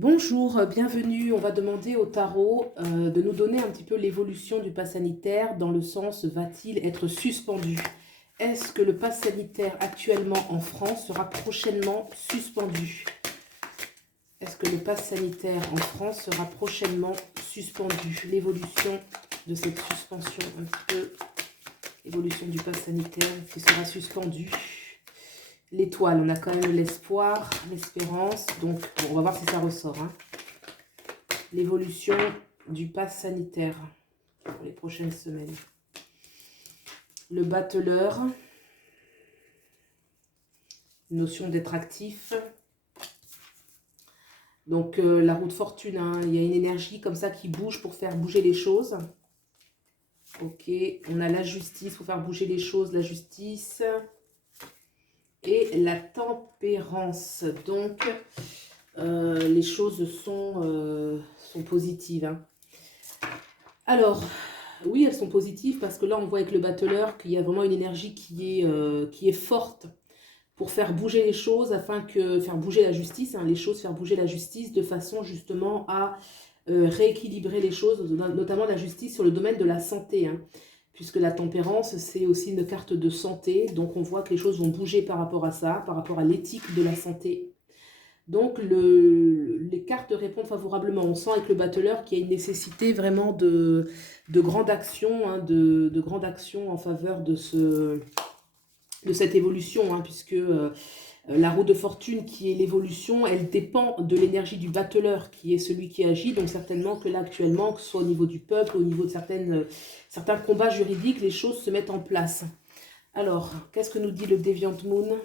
Bonjour, bienvenue. On va demander au tarot de nous donner un petit peu l'évolution du pass sanitaire dans le sens va-t-il être suspendu? Est-ce que le pass sanitaire actuellement en France sera prochainement suspendu? Est-ce que le pass sanitaire en France sera prochainement suspendu? L'évolution de cette suspension, un petit peu, l'évolution du pass sanitaire qui sera suspendu. L'étoile, on a quand même l'espoir, l'espérance. Donc, bon, on va voir si ça ressort. Hein. L'évolution du pass sanitaire pour les prochaines semaines. Le battleur. Notion d'être actif. Donc, la roue de fortune, hein, il y a une énergie comme ça qui bouge pour faire bouger les choses. Ok, on a la justice pour faire bouger les choses, la justice. Et la tempérance. Donc, les choses sont positives. Hein. Alors, oui, elles sont positives parce que là, on voit avec le battleur qu'il y a vraiment une énergie qui est forte pour faire bouger les choses, afin que faire bouger la justice, hein, les choses, faire bouger la justice de façon justement à rééquilibrer les choses, notamment la justice sur le domaine de la santé. Hein. Puisque la tempérance, c'est aussi une carte de santé. Donc, on voit que les choses vont bouger par rapport à ça, par rapport à l'éthique de la santé. Donc, les cartes répondent favorablement. On sent avec le battleur qu'il y a une nécessité vraiment de grande action, hein, de grande action en faveur de cette évolution, hein, puisque la roue de fortune qui est l'évolution, elle dépend de l'énergie du battleur qui est celui qui agit. Donc certainement que là actuellement, que ce soit au niveau du peuple, au niveau de certains combats juridiques, les choses se mettent en place. Alors, qu'est-ce que nous dit le Deviant Moon?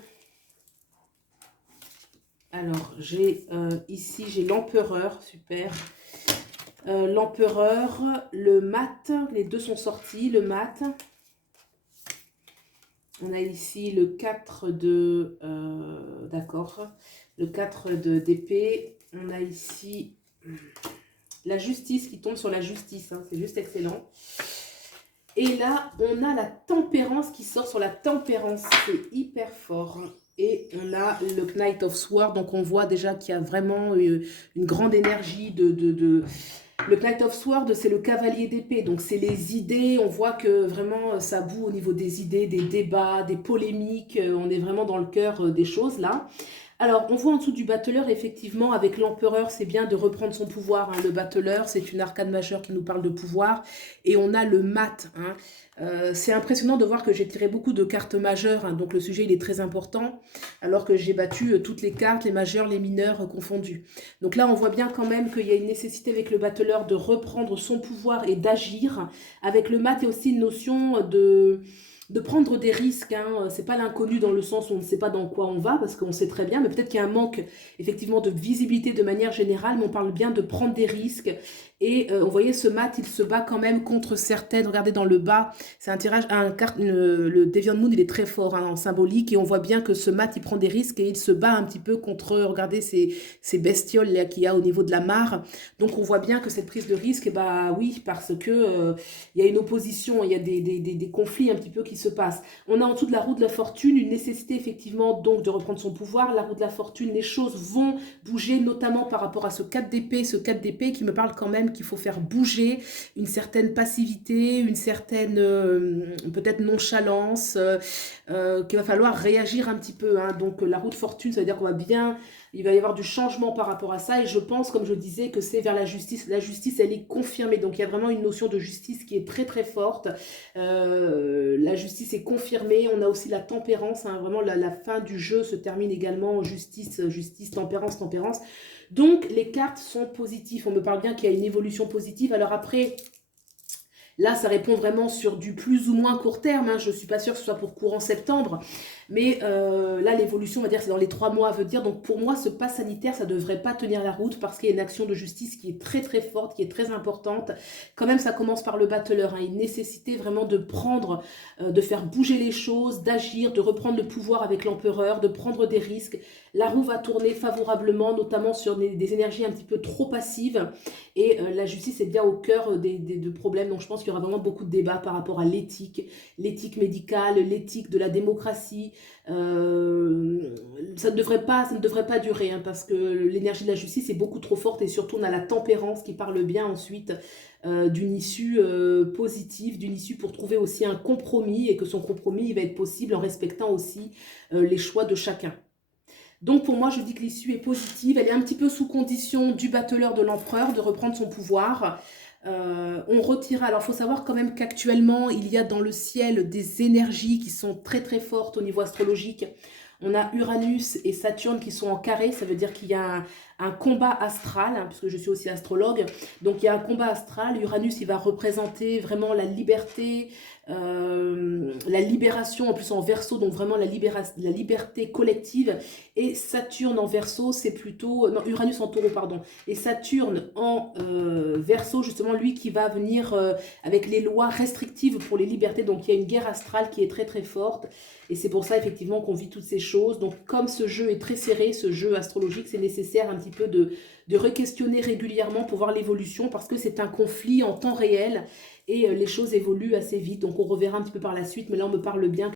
Alors, ici, j'ai l'empereur, super. L'empereur, le mat, les deux sont sortis, le mat. On a ici le 4 de... d'accord. Le 4 d'épée. On a ici la justice qui tombe sur la justice. Hein, c'est juste excellent. Et là, on a la tempérance qui sort sur la tempérance. C'est hyper fort. Et on a le Knight of Swords. Donc, on voit déjà qu'il y a vraiment une grande énergie Le Knight of Swords, c'est le cavalier d'épée, donc c'est les idées, on voit que vraiment ça boue au niveau des idées, des débats, des polémiques, on est vraiment dans le cœur des choses là. Alors, on voit en dessous du battleur, effectivement, avec l'empereur, c'est bien de reprendre son pouvoir. Hein. Le battleur, c'est une arcane majeure qui nous parle de pouvoir. Et on a le mat. Hein. C'est impressionnant de voir que j'ai tiré beaucoup de cartes majeures. Hein. Donc, le sujet, il est très important. Alors que j'ai battu toutes les cartes, les majeures, les mineures confondues. Donc là, on voit bien quand même qu'il y a une nécessité avec le battleur de reprendre son pouvoir et d'agir. Avec le mat, il y a aussi une notion de prendre des risques. Hein. C'est pas l'inconnu dans le sens où on ne sait pas dans quoi on va, parce qu'on sait très bien, mais peut-être qu'il y a un manque effectivement de visibilité de manière générale, mais on parle bien de prendre des risques. Et vous voyez, ce mat, il se bat quand même contre certaines. Regardez dans le bas, c'est un tirage, le Deviant Moon, il est très fort hein, en symbolique, et on voit bien que ce mat, il prend des risques et il se bat un petit peu contre, regardez, ces bestioles là qu'il y a au niveau de la mare. Donc on voit bien que cette prise de risque, bah oui, parce que il y a une opposition, il y a des conflits un petit peu qui se passent. On a en dessous de la roue de la fortune une nécessité effectivement donc de reprendre son pouvoir. La roue de la fortune, les choses vont bouger, notamment par rapport à ce 4 d'épée qui me parle quand même qu'il faut faire bouger une certaine passivité, une certaine peut-être nonchalance, qu'il va falloir réagir un petit peu. Hein. Donc la roue de fortune, ça veut dire qu'on va bien, il va y avoir du changement par rapport à ça. Et je pense, comme je disais, que c'est vers la justice. La justice, elle est confirmée. Donc il y a vraiment une notion de justice qui est très très forte. La justice est confirmée. On a aussi la tempérance. Hein. Vraiment, la fin du jeu se termine également en justice, justice, tempérance, tempérance. Donc les cartes sont positives. On me parle bien qu'il y a une évolution positive. Alors après... Là, ça répond vraiment sur du plus ou moins court terme. Hein. Je ne suis pas sûre que ce soit pour courant septembre. Mais là, l'évolution, on va dire, c'est dans les 3 mois à venir. Donc, pour moi, ce pass sanitaire, ça ne devrait pas tenir la route parce qu'il y a une action de justice qui est très, très forte, qui est très importante. Quand même, ça commence par le battleur. Hein. Une nécessité vraiment de prendre, de faire bouger les choses, d'agir, de reprendre le pouvoir avec l'empereur, de prendre des risques. La roue va tourner favorablement, notamment sur des énergies un petit peu trop passives. Et la justice est bien au cœur des problèmes. Donc, je pense qu'il y aura vraiment beaucoup de débats par rapport à l'éthique médicale, l'éthique de la démocratie. Ça ne devrait pas durer, hein, parce que l'énergie de la justice est beaucoup trop forte et surtout on a la tempérance qui parle bien ensuite d'une issue positive, d'une issue pour trouver aussi un compromis et que son compromis il va être possible en respectant aussi les choix de chacun. Donc pour moi, je dis que l'issue est positive. Elle est un petit peu sous condition du battleur de l'empereur de reprendre son pouvoir. On retira. Alors il faut savoir quand même qu'actuellement, il y a dans le ciel des énergies qui sont très très fortes au niveau astrologique. On a Uranus et Saturne qui sont en carré, ça veut dire qu'il y a un combat astral, hein, puisque je suis aussi astrologue. Donc il y a un combat astral. Uranus, il va représenter vraiment la liberté, la libération, en plus en Verseau, donc vraiment la liberté collective. Et Saturne en Verseau, c'est plutôt... Non, Uranus en Taureau, pardon. Et Saturne en Verseau, justement, lui qui va venir avec les lois restrictives pour les libertés. Donc il y a une guerre astrale qui est très très forte. Et c'est pour ça, effectivement, qu'on vit toutes ces choses. Donc, comme ce jeu est très serré, ce jeu astrologique, c'est nécessaire un petit peu de re-questionner régulièrement pour voir l'évolution, parce que c'est un conflit en temps réel et les choses évoluent assez vite. Donc, on reverra un petit peu par la suite, mais là, on me parle bien